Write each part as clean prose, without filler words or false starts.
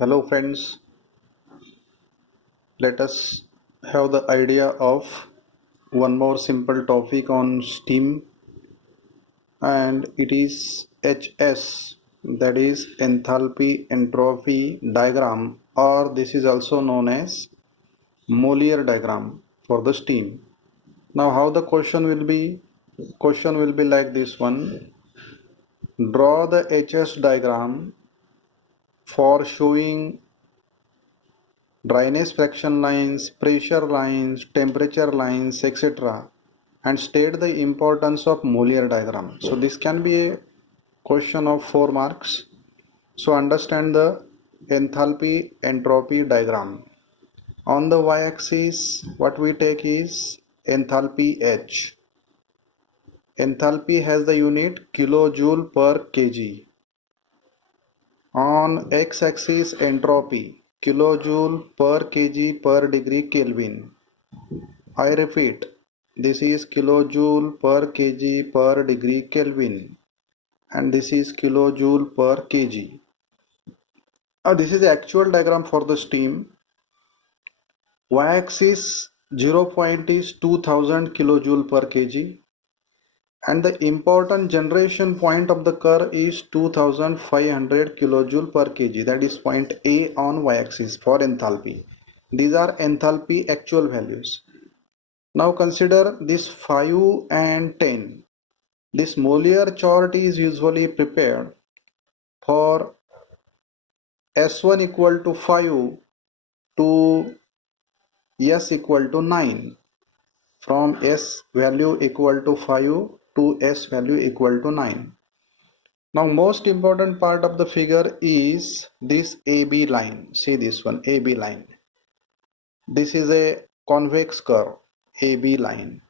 Hello friends, let us have the idea of one more simple topic on steam, and it is HS, that is enthalpy entropy diagram, or this is also known as Mollier diagram for the steam. Now how the question will be? Question will be like this one. Draw the HS diagram for showing dryness fraction lines, pressure lines, temperature lines, etc. and state the importance of Mollier diagram. So this can be a question of 4 marks. So understand the enthalpy entropy diagram. On the y-axis, what we take is enthalpy H. Enthalpy has the unit kilojoule per kg. On x-axis, entropy kilojoule per kg per degree Kelvin. I repeat, this is kilojoule per kg per degree Kelvin, and this is kilojoule per kg. This is the actual diagram for the steam. Y-axis 0 point is 2000 kilojoule per kg, and the important generation point of the curve is 2500 kilojoule per kg, that is point A on y-axis for enthalpy. These are enthalpy actual values. Now consider this 5 and 10. This Mollier chart is usually prepared for S1 equal to 5 to S equal to 9, from S value equal to 5 to S value equal to 9. Now most important part of the figure is this AB line. See this one, AB line. This is a convex curve, AB line.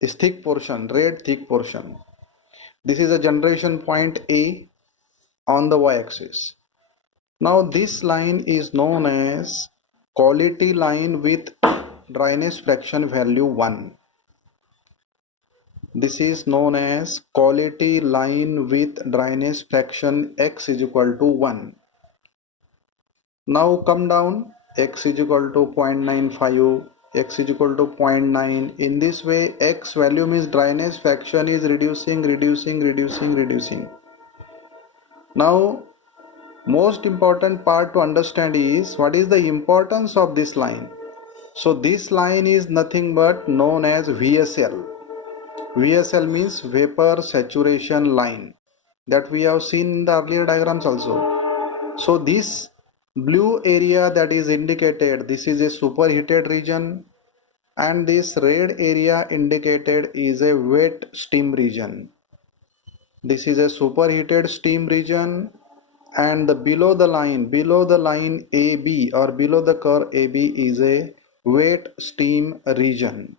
This thick portion, red thick portion. This is a generation point A on the y-axis. Now this line is known as quality line with dryness fraction value 1. This is known as quality line with dryness fraction x is equal to 1. Now come down, x is equal to 0.95, x is equal to 0.9. In this way, x value means dryness fraction is reducing. Now most important part to understand is what is the importance of this line. So this line is nothing but known as VSL. VSL means vapor saturation line, that we have seen in the earlier diagrams also. So this blue area that is indicated, this is a superheated region, and this red area indicated is a wet steam region. This is a superheated steam region, and the below the line AB or below the curve AB is a wet steam region.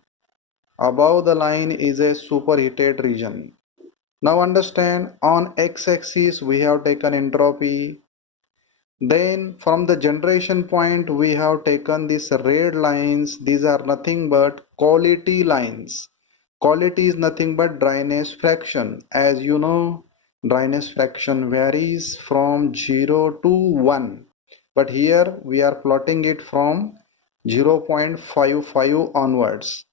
Above the line is a superheated region. Now understand, on x-axis we have taken entropy. Then from the generation point we have taken these red lines. These are nothing but quality lines. Quality is nothing but dryness fraction. As you know, dryness fraction varies from 0 to 1. But here we are plotting it from 0.55 onwards.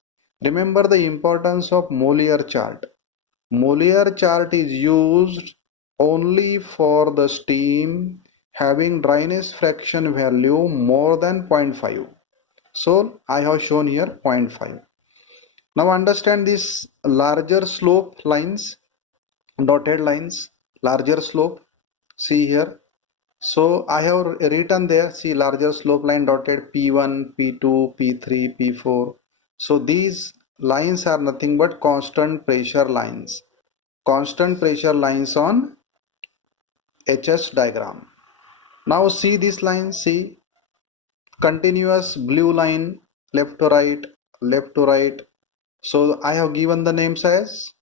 Remember the importance of Mollier chart. Mollier chart is used only for the steam having dryness fraction value more than 0.5. So I have shown here 0.5. Now understand these larger slope lines, dotted lines, larger slope. See here. So I have written there, see larger slope line dotted P1, P2, P3, P4. So these lines are nothing but constant pressure lines. Constant pressure lines on HS diagram. Now see this line, see continuous blue line, left to right, left to right. So I have given the names as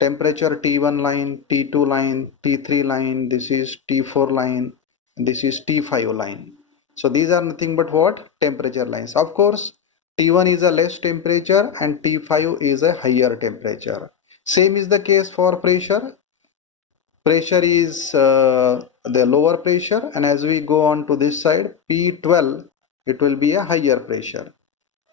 temperature T1 line, T2 line, T3 line, this is T4 line, this is T5 line. So these are nothing but what? Temperature lines. Of course, T1 is a less temperature and T5 is a higher temperature. Same is the case for pressure. pressure is the lower pressure, and as we go on to this side P12, it will be a higher pressure.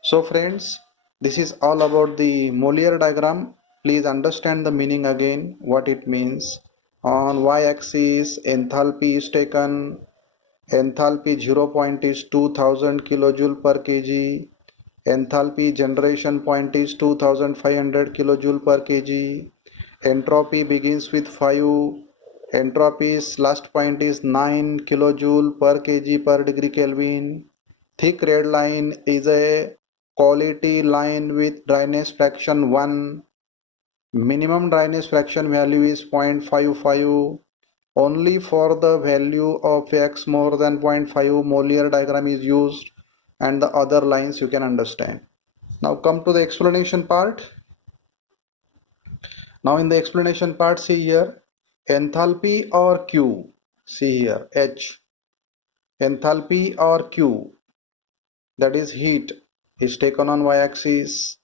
So friends, this is all about the Moliere diagram. Please understand the meaning again, what it means. On y-axis enthalpy is taken. Enthalpy 0 point is 2000 kilojoule per kg. Enthalpy generation point is 2500 kilojoule per kg. Entropy begins with 5. Entropy's last point is 9 kilojoule per kg per degree Kelvin. Thick red line is a quality line with dryness fraction 1. Minimum dryness fraction value is 0.55. Only for the value of x more than 0.5 Moliere diagram is used, and the other lines you can understand. Now come to the explanation part. Now in the explanation part, see here enthalpy or Q. See here H. Enthalpy or Q, that is heat, is taken on y-axis.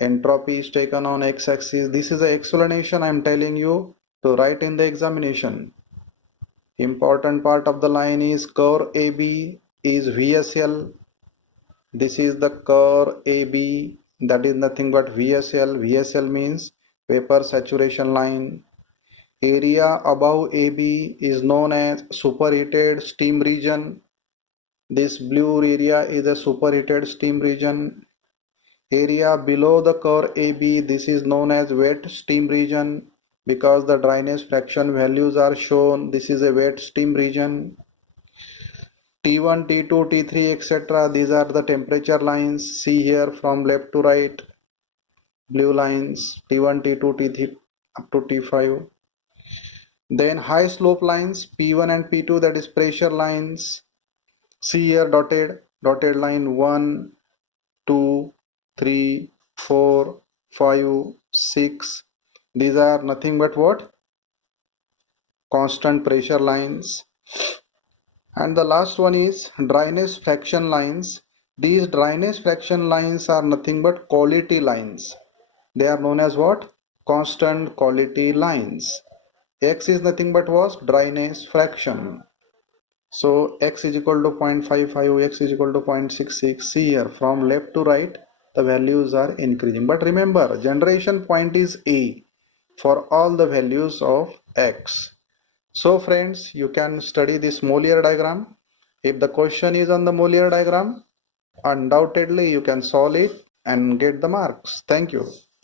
Entropy is taken on x-axis. This is the explanation I am telling you to write in the examination. Important part of the line is curve AB is VSL. This is the curve AB, that is nothing but VSL. VSL means vapor saturation line. Area above AB is known as superheated steam region. This blue area is a superheated steam region. Area below the curve AB, this is known as wet steam region because the dryness fraction values are shown. This is a wet steam region. T1, T2, T3, etc. These are the temperature lines. See here from left to right, blue lines T1, T2, T3 up to T5. Then high slope lines P1 and P2, that is pressure lines. See here dotted line 1, 2, 3, 4, 5, 6. These are nothing but what? Constant pressure lines. And the last one is dryness fraction lines. These dryness fraction lines are nothing but quality lines. They are known as what? Constant quality lines. X is nothing but what? Dryness fraction. So x is equal to 0.55, x is equal to 0.66. See here from left to right the values are increasing. But remember, generation point is A for all the values of x. So friends, you can study this Moliere diagram. If the question is on the Moliere diagram, undoubtedly you can solve it and get the marks. Thank you.